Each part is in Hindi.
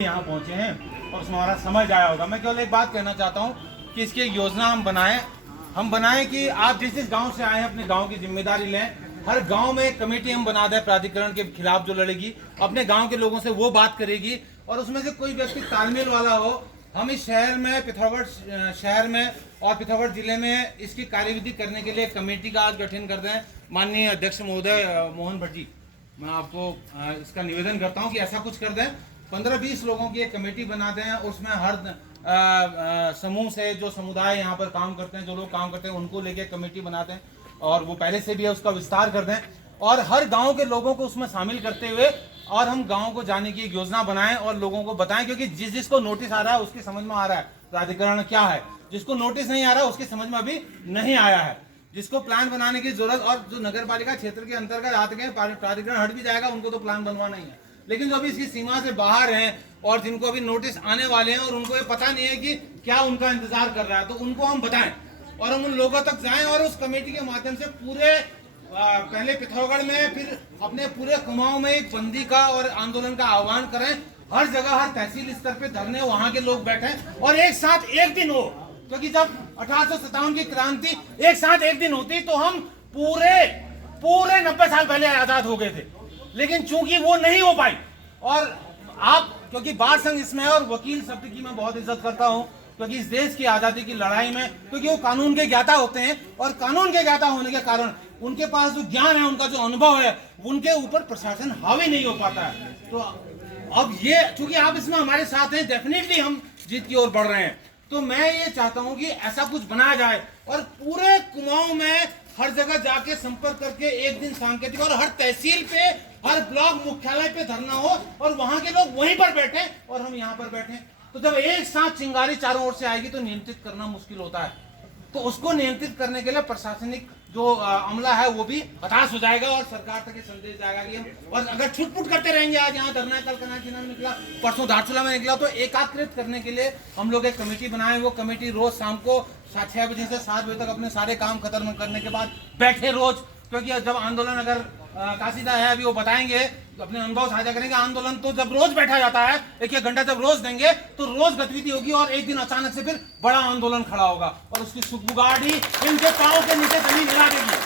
यहाँ पहुँचे हैं और उसमें हमारा समझ आया होगा। मैं केवल एक बात कहना चाहता हूँ कि इसकी एक योजना हम बनाएं कि आप जिस गांव से आए हैं अपने गांव की जिम्मेदारी लें। हर गांव में एक कमेटी हम बना दें प्राधिकरण के खिलाफ जो लड़ेगी, अपने गांव के लोगों से वो बात करेगी और उसमें से कोई व्यक्ति तालमेल वाला हो। हम इस शहर में पिथौरागढ़ शहर में और पिथौरागढ़ जिले में इसकी कार्यविधि करने के लिए कमेटी का आज गठन कर दें। माननीय अध्यक्ष महोदय मोहन भट्ट जी, मैं आपको इसका निवेदन करता हूं कि ऐसा कुछ कर दें। 15-20 लोगों की एक कमेटी बना दें, उसमें हर समूह से जो समुदाय यहाँ पर काम करते हैं, जो लोग काम करते हैं, उनको लेके कमेटी बना दें और वो पहले से भी है उसका विस्तार कर दें और हर गांव के लोगों को उसमें शामिल करते हुए और हम गांव को जाने की एक योजना बनाएं और लोगों को बताएं। क्योंकि जिसको नोटिस आ रहा है उसकी समझ में आ रहा है प्राधिकरण क्या है, जिसको नोटिस नहीं आ रहा है उसकी समझ में अभी नहीं आया है। जिसको प्लान बनाने की जरूरत, और जो नगर पालिका क्षेत्र के अंतर्गत आते हैं प्राधिकरण हट भी जाएगा, उनको तो प्लान बनवाना ही है। लेकिन जो अभी इसकी सीमा से बाहर हैं और जिनको अभी नोटिस आने वाले हैं और उनको ये पता नहीं है कि क्या उनका इंतजार कर रहा है, तो उनको हम बताएं और हम उन लोगों तक जाएं और उस कमेटी के माध्यम से पूरे पहले पिथौरागढ़ में, फिर अपने पूरे कुमाऊं में एक बंदी का और आंदोलन का आह्वान करें। हर जगह हर तहसील स्तर पे धरने, वहां के लोग बैठे और एक साथ एक दिन हो। क्योंकि जब 1857 की क्रांति एक साथ एक दिन होती तो हम पूरे 90 साल पहले आजाद हो गए थे, लेकिन चूंकि वो नहीं हो पाई। और आप, क्योंकि बार संघ इसमें है और वकील शब्द की मैं बहुत इज्जत करता हूं, क्योंकि इस देश की आजादी की लड़ाई में, क्योंकि वो कानून के ज्ञाता होते हैं और कानून के ज्ञाता होने के कारण उनके पास जो ज्ञान है, उनका जो अनुभव है, उनके ऊपर प्रशासन हावी नहीं हो पाता है। तो अब ये चूंकि आप इसमें हमारे साथ हैं, डेफिनेटली हम जीत की ओर बढ़ रहे हैं। तो मैं ये चाहता हूं कि ऐसा कुछ बनाया जाए और पूरे कुमाऊं में हर जगह जाके संपर्क करके एक दिन सांकेतिक, और हर तहसील पे, हर ब्लॉक मुख्यालय पे धरना हो और वहां के लोग वहीं पर बैठे और हम यहाँ पर बैठे। तो जब एक साथ चिंगारी चारों ओर से आएगी तो नियंत्रित करना मुश्किल होता है। तो उसको नियंत्रित करने के लिए प्रशासनिक जो अमला है वो भी हताश हो जाएगा और सरकार तक ये संदेश जाएगा कि हम, और अगर छुटपुट करते रहेंगे, आज यहाँ धरना है, कल कनाचीना में निकला, परसों धारचूला में निकला, तो एकाकृत करने के लिए हम लोग एक कमेटी बनाए। वो कमेटी रोज शाम को 6 बजे से 7 बजे तक अपने सारे काम खत्म करने के बाद बैठे रोज। क्योंकि जब आंदोलन, अगर काशिदा है अभी वो बताएंगे, अपने अनुभव साझा करेंगे। आंदोलन तो जब रोज बैठा जाता है, 1-1 घंटा जब रोज देंगे तो रोज गतिविधि होगी और एक दिन अचानक से फिर बड़ा आंदोलन खड़ा होगा और उसकी सुगबुगाहट इनके पांव के नीचे जमीन हिला देगी।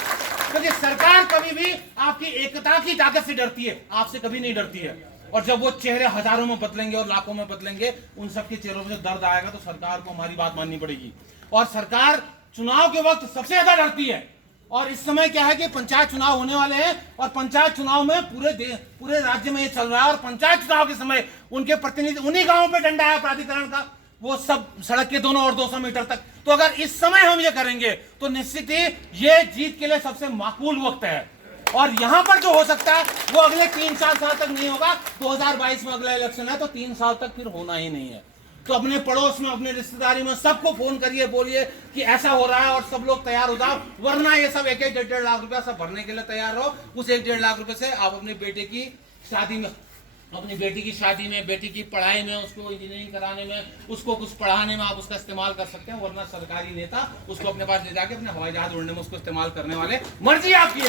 क्योंकि सरकार कभी भी आपकी एकता की ताकत से डरती है, आपसे कभी नहीं डरती है। और जब वो चेहरे हजारों में बदलेंगे और लाखों में बदलेंगे, उन सबके चेहरों में दर्द आएगा, तो सरकार को हमारी बात माननी पड़ेगी। और सरकार चुनाव के वक्त सबसे ज्यादा डरती है। और इस समय क्या है कि पंचायत चुनाव होने वाले हैं और पंचायत चुनाव में पूरे राज्य में ये चल रहा है और पंचायत चुनाव के समय उनके प्रतिनिधि उन्हीं गांवों पे डंडा है प्राधिकरण का, वो सब सड़क के दोनों और 200 मीटर तक। तो अगर इस समय हम ये करेंगे तो निश्चित ही ये जीत के लिए सबसे माकूल वक्त है। और यहाँ पर जो हो सकता है वो अगले 3-4 साल तक नहीं होगा। 2022 में अगला इलेक्शन है तो 3 साल तक फिर होना ही नहीं है। तो अपने पड़ोस में, अपने रिश्तेदारी में सबको फोन करिए, बोलिए कि ऐसा हो रहा है और सब लोग तैयार हो जाओ, वरना ये सब 1-1, 1.5 लाख रुपया सब भरने के लिए तैयार हो। उस 1-1.5 लाख रुपए से आप अपनी बेटे की शादी में, बेटी की पढ़ाई में, उसको इंजीनियरिंग कराने में, उसको कुछ पढ़ाने में आप उसका इस्तेमाल कर सकते हैं। वरना सरकारी नेता उसको अपने पास ले जाके अपने हवाई जहाज उड़ने में उसको इस्तेमाल करने वाले। मर्जी आपकी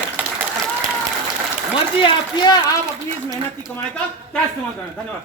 है, आप अपनी इस मेहनत की कमाई का क्या इस्तेमाल करें। धन्यवाद।